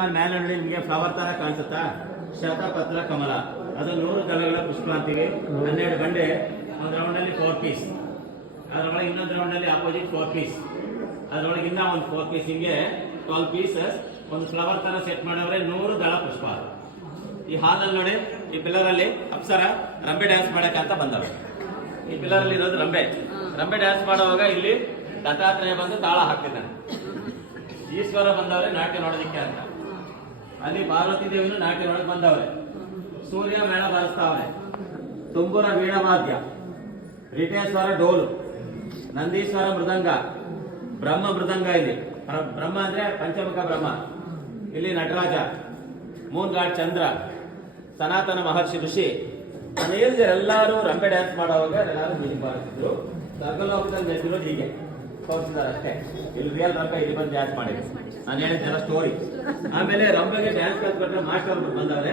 ಅವ್ರ ಮೇಲೆ ನೋಡಿ ನಿಮಗೆ ಫ್ಲವರ್ ತರ ಕಾಣಿಸುತ್ತಾ, ಶತಪತ್ರ ಕಮಲ, ಅದು 100 ದಳಗಳ ಪುಷ್ಪ ಅಂತೀವಿ. 12 ಗಂಡೆ, ಒಂದು ರೌಂಡ್ ಅಲ್ಲಿ 4 ಪೀಸ್, ಅದರೊಳಗೆ ಇನ್ನೊಂದು ರೌಂಡ್ ಅಲ್ಲಿ ಆಪೋಸಿಟ್ 4 ಪೀಸ್, ಅದರೊಳಗೆ ಇನ್ನ ಒಂದು 4 ಪೀಸ್, ಹಿಂಗೆ 12 ಪೀಸಸ್ ಒಂದು ಫ್ಲವರ್ ತರ ಸೆಟ್ ಮಾಡವ್ರೆ. 100 ದಳ ಪುಷ್ಪ. ಈ ಹಾಲ್ ಅಲ್ಲಿ ನೋಡಿ, ಈ ಪಿಲ್ಲರ್ ಅಲ್ಲಿ ಅಪ್ಸರ ರಂಬೆ ಡ್ಯಾನ್ಸ್ ಮಾಡಕ್ಕಂತ ಬಂದವೆ. ಈ ಪಿಲ್ಲರ್ ಅಲ್ಲಿ ಇರೋದು ರಂಬೆ ಡ್ಯಾನ್ಸ್ ಮಾಡುವಾಗ ಇಲ್ಲಿ ದತ್ತಾತ್ರೇಯ ಬಂದು ತಾಳ ಹಾಕ್ತಿದ್ದಾನೆ. ಈಶ್ವರ ಬಂದವ್ರೆ ನಾಟ್ಯ ನೋಡೋದಿಕ್ಕೆ ಅಂತ. ಅಲ್ಲಿ ಪಾರ್ವತಿ ದೇವಿನು ನಾಟ್ಯ ನೋಡಕ್ ಬಂದವ್ರೆ. ಸೂರ್ಯ ಮೇಳ ಬಾರಿಸ್ತಾವ್ರೆ. ತುಂಬುರ ವೀಣವಾದ್ಯ, ರಿಟೇಶ್ವರ ಡೋಲು, ನಂದೀಶ್ವರ ಮೃದಂಗ, ಬ್ರಹ್ಮ ಮೃದಂಗ. ಇಲ್ಲಿ ಬ್ರಹ್ಮ ಅಂದ್ರೆ ಪಂಚಮುಖ ಬ್ರಹ್ಮ. ಇಲ್ಲಿ ನಟರಾಜ, ಮೂನ್ ಗಾಡ್ ಚಂದ್ರ, ಸನಾತನ ಮಹರ್ಷಿ ಋಷಿ, ಎಲ್ಲರೂ ರಂಬೆ ಡ್ಯಾನ್ಸ್ ಮಾಡುವಾಗ ಎಲ್ಲರೂ ಮೀನಿಂಗ್ ಬಾರಿಸಿದ್ರು. ಸ್ವರ್ಗಲೋಕದಲ್ಲಿ ನೆಟ್ಟಿರೋದು ಹೀಗೆ ತೋರಿಸಿದ್ದಾರೆ ಅಷ್ಟೇ. ಇಲ್ಲಿ ರಿಯಲ್ ರಂಬೆ ಇಲ್ಲಿ ಬಂದು ಡ್ಯಾನ್ಸ್ ಮಾಡಿದ್ರು. ನಾನು ಹೇಳಿದ್ದೆಲ್ಲ ಸ್ಟೋರಿ. ಆಮೇಲೆ ರಂಬೆಗೆ ಡ್ಯಾನ್ಸ್ ಕಲ್ತ್ಕೊಂಡ್ರೆ ಮಾಸ್ಟರ್ ಬಂದವ್ರೆ.